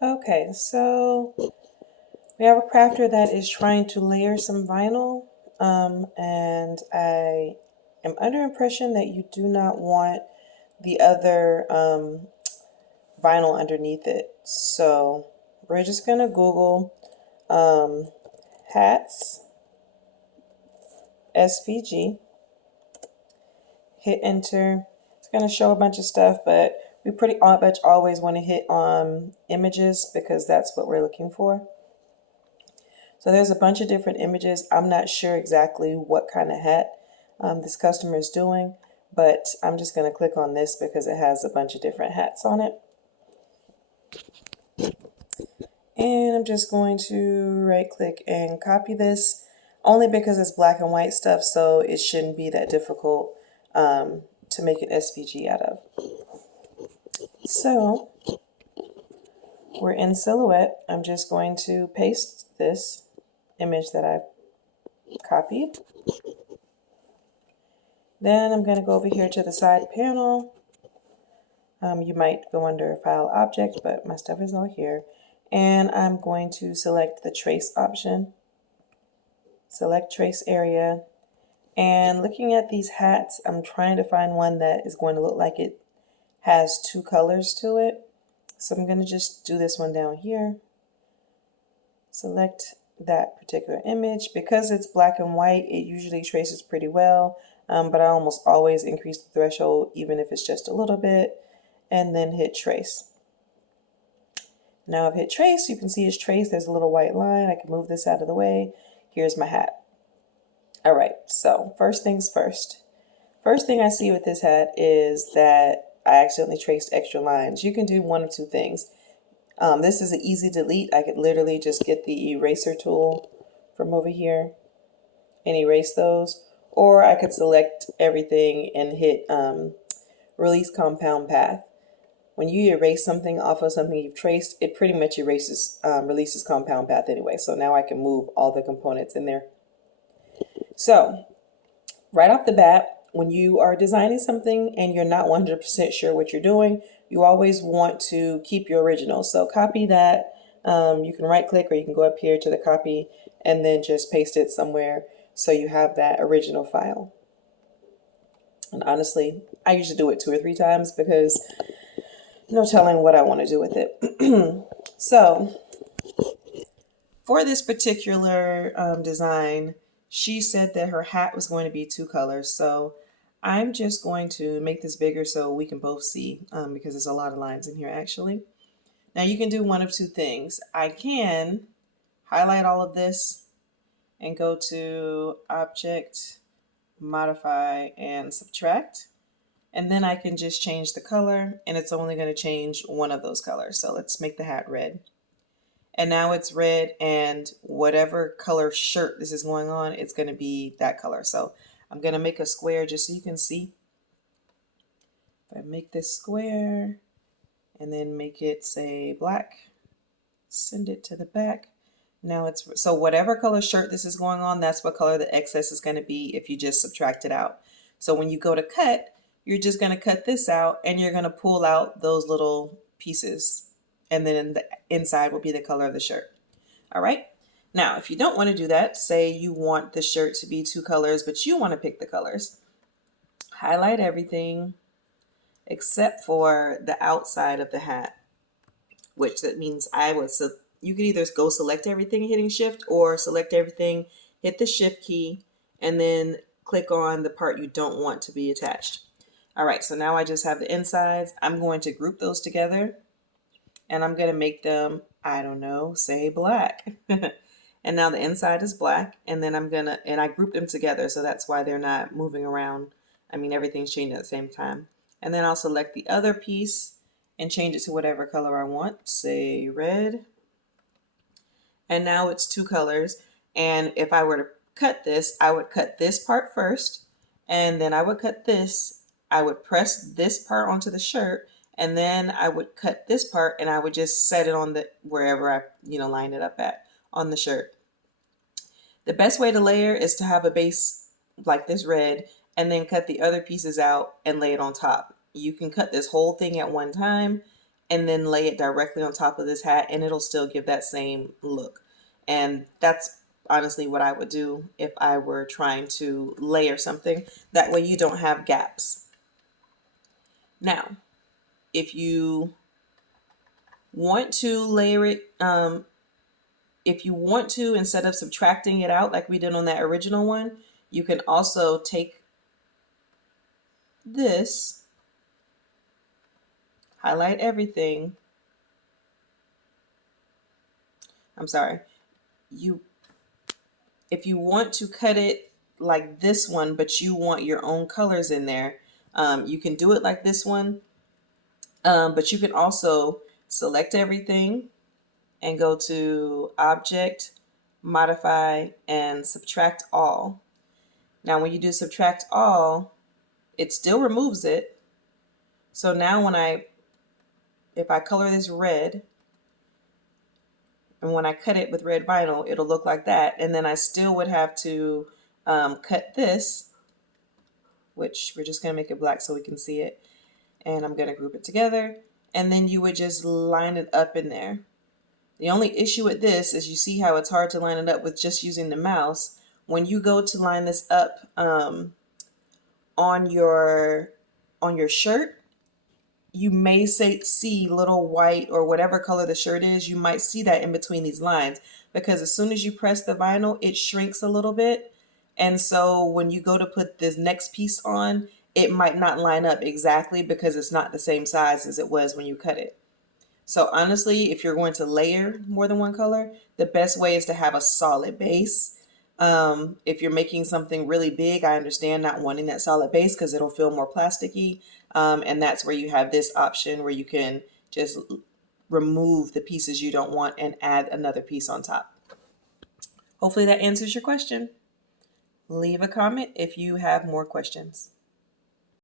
Okay, so we have a crafter that is trying to layer some vinyl, and I am under impression that you do not want the other vinyl underneath it. So we're just gonna Google um, hats SVG, hit enter. It's gonna show a bunch of stuff, but we pretty much always want to hit on images because that's what we're looking for. So there's a bunch of different images. I'm not sure exactly what kind of hat this customer is doing, but I'm just going to click on this because it has a bunch of different hats on it. And I'm just going to right click and copy this only because it's black and white stuff, so it shouldn't be that difficult to make an SVG out of. So we're in Silhouette. I'm just going to paste this image that I've copied. Then I'm going to go over here to the side panel. You might go under File Object, but my stuff is all here. And I'm going to select the Trace option. Select Trace Area. And looking at these hats, I'm trying to find one that is going to look like it has two colors to it. So I'm going to just do this one down here. Select that particular image. Because it's black and white, it usually traces pretty well. But I almost always increase the threshold, even if it's just a little bit, and then hit trace. Now I've hit trace, you can see it's traced. There's a little white line. I can move this out of the way. Here's my hat. All right, so first things first. First thing I see with this hat is that I accidentally traced extra lines. You can do one of two things. This is an easy delete. I could literally just get the eraser tool from over here and erase those. Or I could select everything and hit release compound path. When you erase something off of something you've traced, it pretty much erases, releases compound path anyway. So now I can move all the components in there. So right off the bat, when you are designing something and you're not 100% sure what you're doing, you always want to keep your original. So copy that. You can right click or you can go up here to the copy and then just paste it somewhere so you have that original file. And honestly, I usually do it 2 or 3 times because no telling what I want to do with it. So for this particular design, she said that her hat was going to be 2 colors. So I'm just going to make this bigger so we can both see because there's a lot of lines in here actually. Now you can do one of 2 things. I can highlight all of this and go to Object, Modify, and Subtract. And then I can just change the color and it's only going to change one of those colors. So let's make the hat red. And now it's red, and whatever color shirt this is going on, it's going to be that color. So I'm going to make a square just so you can see. If I make this square and then make it say black, send it to the back. Now it's, so whatever color shirt this is going on, that's what color the excess is going to be if you just subtract it out. So when you go to cut, you're just going to cut this out and you're going to pull out those little pieces. And then the inside will be the color of the shirt. All right. Now, if you don't want to do that, say you want the shirt to be 2 colors, but you want to pick the colors, highlight everything except for the outside of the hat, which that means so you could either go select everything hitting shift or select everything, hit the shift key, and then click on the part you don't want to be attached. All right. So now I just have the insides. I'm going to group those together. And I'm going to make them, I don't know, say black. And now the inside is black. And then and I group them together. So that's why they're not moving around. I mean, everything's changing at the same time. And then I'll select the other piece and change it to whatever color I want, say red. And now it's 2 colors. And if I were to cut this, I would cut this part first. And then I would cut this. I would press this part onto the shirt. And then I would cut this part and I would just set it on the wherever I line it up at on the shirt. The best way to layer is to have a base like this red and then cut the other pieces out and lay it on top. You can cut this whole thing at one time and then lay it directly on top of this hat, and it'll still give that same look. And that's honestly what I would do if I were trying to layer something. That way you don't have gaps. Now, if you want to layer it, if you want to, instead of subtracting it out like we did on that original one, you can also take this, highlight everything. I'm sorry. If you want to cut it like this one, but you want your own colors in there, you can do it like this one. But you can also select everything and go to Object, Modify, and Subtract All. Now, when you do Subtract All, it still removes it. So now if I color this red, and when I cut it with red vinyl, it'll look like that. And then I still would have to cut this, which we're just going to make it black so we can see it. And I'm going to group it together. And then you would just line it up in there. The only issue with this is you see how it's hard to line it up with just using the mouse. When you go to line this up on your shirt, you may see little white or whatever color the shirt is. You might see that in between these lines, because as soon as you press the vinyl, it shrinks a little bit. And so when you go to put this next piece on, it might not line up exactly because it's not the same size as it was when you cut it. So honestly, if you're going to layer more than one color, the best way is to have a solid base. If you're making something really big, I understand not wanting that solid base because it'll feel more plasticky. And that's where you have this option where you can just remove the pieces you don't want and add another piece on top. Hopefully that answers your question. Leave a comment if you have more questions.